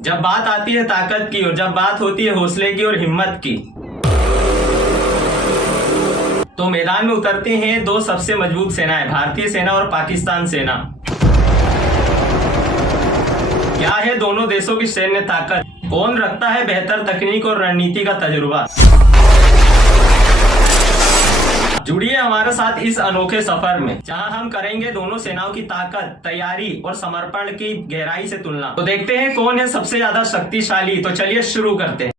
जब बात आती है ताकत की और जब बात होती है हौसले की और हिम्मत की, तो मैदान में उतरते हैं दो सबसे मजबूत सेनाएं, भारतीय सेना और पाकिस्तान सेना। क्या है दोनों देशों की सैन्य ताकत, कौन रखता है बेहतर तकनीक और रणनीति का तजुर्बा। जुड़िए हमारे साथ इस अनोखे सफर में, जहां हम करेंगे दोनों सेनाओं की ताकत, तैयारी और समर्पण की गहराई से तुलना। तो देखते हैं कौन है सबसे ज्यादा शक्तिशाली। तो चलिए शुरू करते हैं।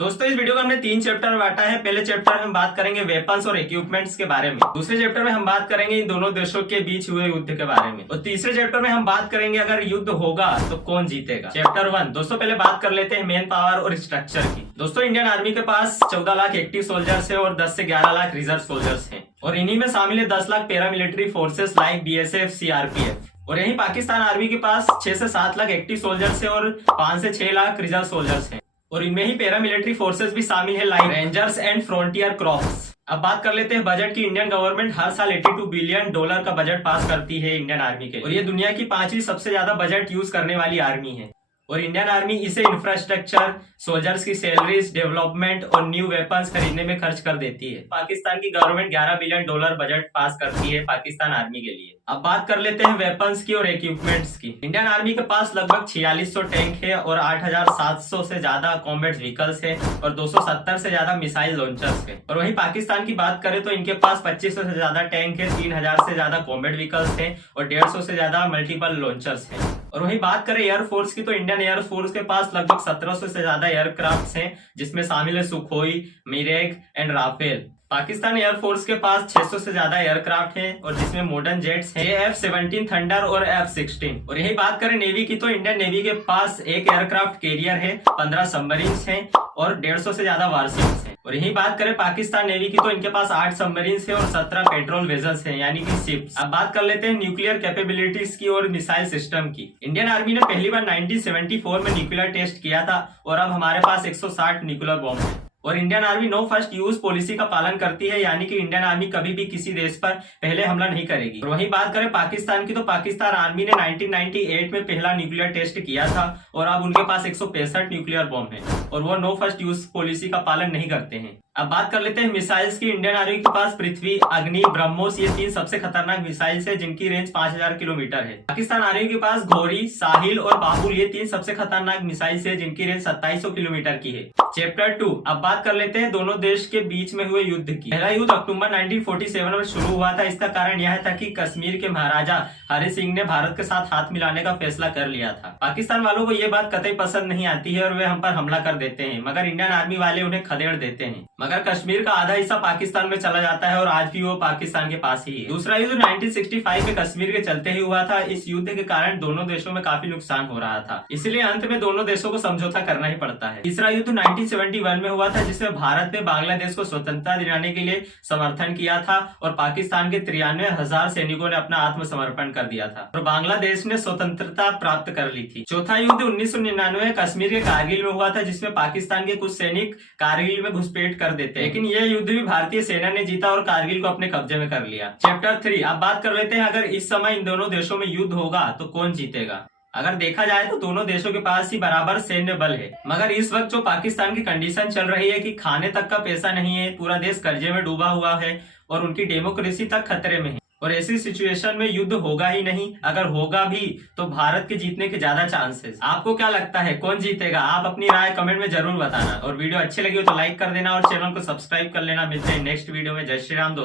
दोस्तों, इस वीडियो को हमने 3 चैप्टर में बांटा है। पहले चैप्टर में हम बात करेंगे वेपन्स और इक्विपमेंट्स के बारे में। दूसरे चैप्टर में हम बात करेंगे इन दोनों देशों के बीच हुए युद्ध के बारे में। और तीसरे चैप्टर में हम बात करेंगे अगर युद्ध होगा तो कौन जीतेगा। चैप्टर 1। दोस्तों, पहले बात कर लेते हैं मेन पावर और स्ट्रक्चर की। दोस्तों, इंडियन आर्मी के पास 14 लाख एक्टिव सोल्जर्स है और 10 से 11 लाख रिजर्व सोल्जर्स है। और इन्हीं में शामिल है 10 lakh paramilitary forces like BSF, CRPF। और यही पाकिस्तान आर्मी के पास 6 से 7 लाख एक्टिव सोल्जर्स है और 5 से 6 लाख रिजर्व सोल्जर्स है। और इनमें ही पैरामिलिट्री फोर्सेस भी शामिल है like rangers and frontier crops. अब बात कर लेते हैं बजट की। इंडियन गवर्नमेंट हर साल $82 बिलियन का बजट पास करती है इंडियन आर्मी के, और ये दुनिया की 5वीं सबसे ज्यादा बजट यूज करने वाली आर्मी है। और इंडियन आर्मी इसे इंफ्रास्ट्रक्चर, सोल्जर्स की सैलरीज, डेवलपमेंट और न्यू वेपन्स खरीदने में खर्च कर देती है। पाकिस्तान की गवर्नमेंट $11 बिलियन बजट पास करती है पाकिस्तान आर्मी के लिए। अब बात कर लेते हैं वेपन्स की और इक्विपमेंट्स की। इंडियन आर्मी के पास लगभग 4600 टैंक है और 8700 से ज्यादा कॉम्बैट व्हीकल्स है और 270 से ज्यादा मिसाइल लॉन्चर्स है। और वहीं पाकिस्तान की बात करें तो इनके पास 2500 से ज्यादा टैंक है, 3000 से ज्यादा कॉम्बैट व्हीकल्स है और 150 से ज्यादा मल्टीपल लॉन्चर्स है। और वहीं बात करें एयरफोर्स की तो इंडियन एयरफोर्स के पास लगभग 1700 से ज्यादा एयरक्राफ्ट हैं, जिसमें शामिल है Sukhoi, Mirage and Rafale. Pakistan air force के पास 600 से ज्यादा एयरक्राफ्ट हैं और जिसमें मॉडर्न जेट्स हैं, F-17 थंडर और F-16। और यही बात करें नेवी की तो इंडियन नेवी के पास एक एयरक्राफ्ट कैरियर है, 15 सबमरीन्स हैं और 150 से ज्यादा वारशिप्स हैं। और यही बात करें पाकिस्तान नेवी की तो इनके पास 8 सबमरीन्स है और 17 पेट्रोल वेजल्स हैं, यानी कि शिप्स। अब बात कर लेते हैं न्यूक्लियर कैपेबिलिटीज की और मिसाइल सिस्टम की। इंडियन आर्मी ने पहली बार 1974 में न्यूक्लियर टेस्ट किया था और अब हमारे पास 160 न्यूक्लियर बॉम्ब है। और Indian army no first use policy का पालन करती है, यानी कि इंडियन आर्मी कभी भी किसी देश पर पहले हमला नहीं करेगी। और वहीं बात करें पाकिस्तान की तो पाकिस्तान आर्मी ने 1998 में पहला न्यूक्लियर टेस्ट किया था और अब उनके पास 165 न्यूक्लियर बॉम्ब है और वो नो फर्स्ट यूज पॉलिसी का पालन नहीं करते हैं। अब बात कर लेते हैं मिसाइल्स की। इंडियन आर्मी के पास पृथ्वी, अग्नि, ब्रह्मोस ये 3 सबसे खतरनाक मिसाइल्स है जिनकी रेंज 5000 किलोमीटर है। पाकिस्तान आर्मी के पास घोरी, साहिल और बाहुल ये 3 सबसे खतरनाक मिसाइल्स है जिनकी रेंज 2700 किलोमीटर की है। चैप्टर 2। अब बात कर लेते हैं दोनों देश के बीच में हुए युद्ध की। पहला युद्ध अक्टूबर 1947 में शुरू हुआ था। इसका कारण यह था कि कश्मीर के महाराजा हरि सिंह ने भारत के साथ हाथ मिलाने का फैसला कर लिया था। पाकिस्तान वालों को यह बात कतई पसंद नहीं आती है और वे हम पर हमला कर देते हैं, मगर इंडियन आर्मी वाले उन्हें खदेड़ देते हैं। मगर कश्मीर का आधा हिस्सा पाकिस्तान में चला जाता है और आज भी वो पाकिस्तान के पास ही है। दूसरा युद्ध 1965 में कश्मीर के चलते ही हुआ था। इस युद्ध के कारण दोनों देशों में काफी नुकसान हो रहा था, इसलिए अंत में दोनों देशों को समझौता करना ही पड़ता है। तीसरा युद्ध 1971 में हुआ था, जिसमें भारत ने बांग्लादेश को स्वतंत्रता दिलाने के लिए समर्थन किया था और पाकिस्तान के 93,000 सैनिकों ने अपना आत्मसमर्पण कर दिया था और बांग्लादेश ने स्वतंत्रता प्राप्त कर ली थी। चौथा युद्ध 1999 कश्मीर के कारगिल में हुआ था, जिसमें पाकिस्तान के कुछ सैनिक कारगिल में घुसपैठ कर देते, लेकिन यह युद्ध भी भारतीय सेना ने जीता और कारगिल को अपने कब्जे में कर लिया। चैप्टर 3। अब बात कर लेते हैं अगर इस समय इन दोनों देशों में युद्ध होगा तो कौन जीतेगा। अगर देखा जाए तो दोनों देशों के पास ही बराबर सैन्य बल है, मगर इस वक्त जो पाकिस्तान की कंडीशन चल रही है कि खाने तक का पैसा नहीं है, पूरा देश कर्जे में डूबा हुआ है और उनकी डेमोक्रेसी तक खतरे में है। और ऐसी सिचुएशन में युद्ध होगा ही नहीं, अगर होगा भी तो भारत के जीतने के ज्यादा चांसेस। आपको क्या लगता है कौन जीतेगा? आप अपनी राय कमेंट में जरूर बताना और वीडियो अच्छी लगी हो तो लाइक कर देना और चैनल को सब्सक्राइब कर लेना। मिलते हैं नेक्स्ट वीडियो में। जय श्री राम दोस्तों।